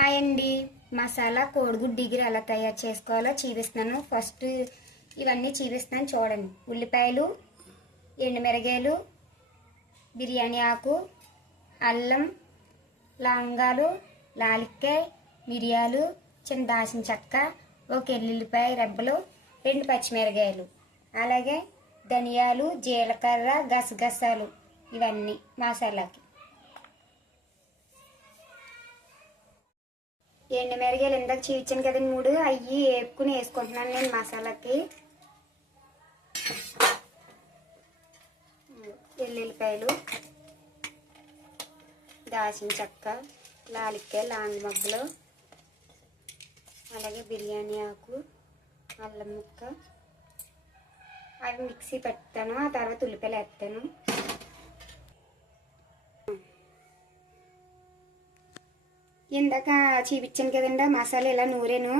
Hi అండి. మసాలా కోడిగుడ్డు ఇగురు ఎలా తయారు చేసుకోవాలో చూపిస్తున్నాను. ఫస్ట్ ఇవన్నీ చూపిస్తున్నాను చూడండి. ఉల్లిపాయలు, ఎండుమిరగాయలు, బిర్యానీ ఆకు, అల్లం, లవంగాలు, లాలిక్కాయ, మిరియాలు, చిన్న దాల్చిన చెక్క, ఒక ఎల్లుల్లిపాయ రెబ్బలు, 2 పచ్చిమిరకాయలు, అలాగే ధనియాలు, జీలకర్ర, గసగసాలు, ఇవన్నీ మసాలాకి. ఎండుమిరగాయలు ఇందాక చూపించాను కదండి 3, అవి వేపుకుని వేసుకుంటున్నాను నేను మసాలాకి. ఎల్లుల్లిపాయలు, దాల్చిన చెక్క, లాలిక్కాయ, లాంగ్ మొగ్గలు, అలాగే బిర్యానీ ఆకు, అల్లం ముక్క, అవి మిక్సీ పెడతాను. ఆ తర్వాత ఉల్లిపాయలు వేస్తాను. ఇందాక చూపించాను కదండి మసాలా ఇలా నూరేను.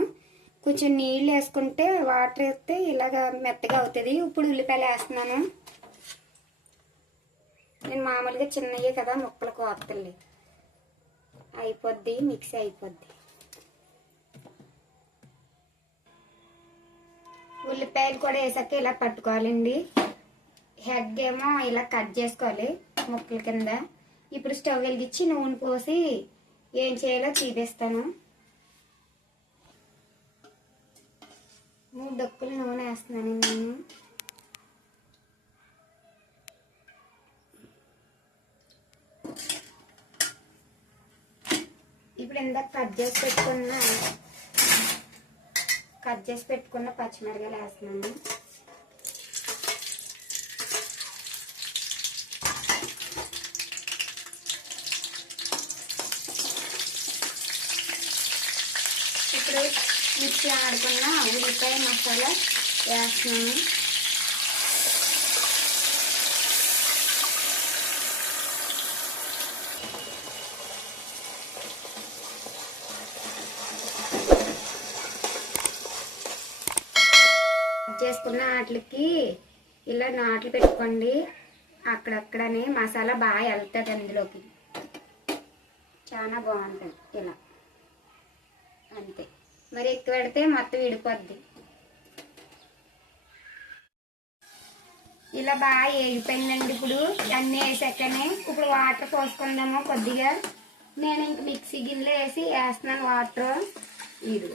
కొంచెం నీళ్ళు వేసుకుంటే వాటర్ వేస్తే ఇలాగ మెత్తగా అవుతుంది. ఇప్పుడు ఉల్లిపాయలు వేస్తున్నాను. నేను మామూలుగా చిన్నయ్యే కదా ముక్కలు కోతల్లి అయిపోద్ది, మిక్సీ అయిపోద్ది. ఉల్లిపాయలు కూడా వేసాక ఇలా పట్టుకోవాలండి. హెడ్ ఏమో ఇలా కట్ చేసుకోవాలి ముక్కల కింద. ఇప్పుడు స్టవ్ వెలిగించి నూనె పోసి ఏం చేయాలో చూపిస్తాను. 3 డొక్కులు నూనె వేస్తున్నాను నేను. ఇప్పుడు ఇందాక కట్ చేసి పెట్టుకున్న పచ్చిమిరకాయలు వేస్తున్నాను. ఇప్పుడు మిక్సీ ఆడుకున్న ఉల్లిపాయ మసాలా వేస్తున్నాను. చేసుకున్న వాటికి ఇలా నాట్లు పెట్టుకోండి. అక్కడక్కడనే మసాలా బాగా వెళ్తుంది అందులోకి. చాలా బాగుంటుంది ఇలా. అంతే, మరి ఎక్కువ పెడితే మొత్తం విడిపోద్ది. ఇలా బాగా వేగిపోయిందండి. ఇప్పుడు అన్నీ వేసాకనే ఇప్పుడు వాటర్ పోసుకుందాము కొద్దిగా. నేను ఇంక మిక్సీ గిన్నెలో వేస్తున్నాను వాటర్. ఇది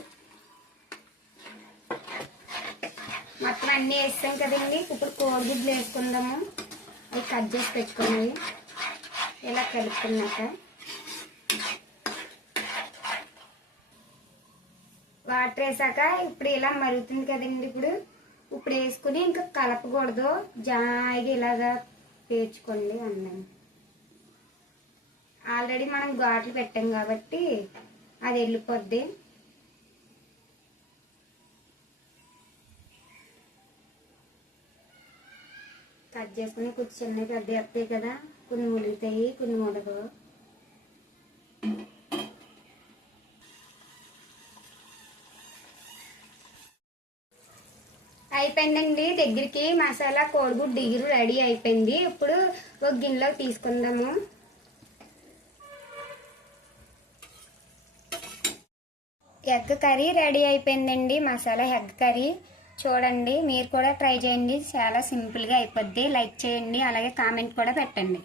మొత్తం అన్నీ వేస్తాం కదండి. ఇప్పుడు కోడిగుడ్లు వేసుకుందాము. అవి కట్ చేసి పెట్టుకున్నవి ఇలా కలుపుకున్నాక వాటర్ వేసాక ఇప్పుడు ఇలా మరుగుతుంది కదండి. ఇప్పుడు వేసుకుని ఇంకా కలపకూడదు, జాయిగా ఇలాగా పేర్చుకోండి అన్నాను. ఆల్రెడీ మనం ఘాట్లు పెట్టాం కాబట్టి అది వెళ్ళిపోద్ది. కట్ చేసుకుని కొంచెం చిన్నవి పెద్ద వస్తాయి కదా, కొన్ని ములుగుతాయి కొన్ని ములగవు. అయిపోయిందండి. దగ్గరికి మసాలా కోడిగుడ్డు ఇగురు రెడీ అయిపోయింది. ఇప్పుడు ఒక గిన్నెలోకి తీసుకుందాము. ఎగ్ కర్రీ రెడీ అయిపోయిందండి. మసాలా ఎగ్ కర్రీ చూడండి. మీరు కూడా ట్రై చేయండి. చాలా సింపుల్గా అయిపోద్ది. లైక్ చేయండి, అలాగే కామెంట్ కూడా పెట్టండి.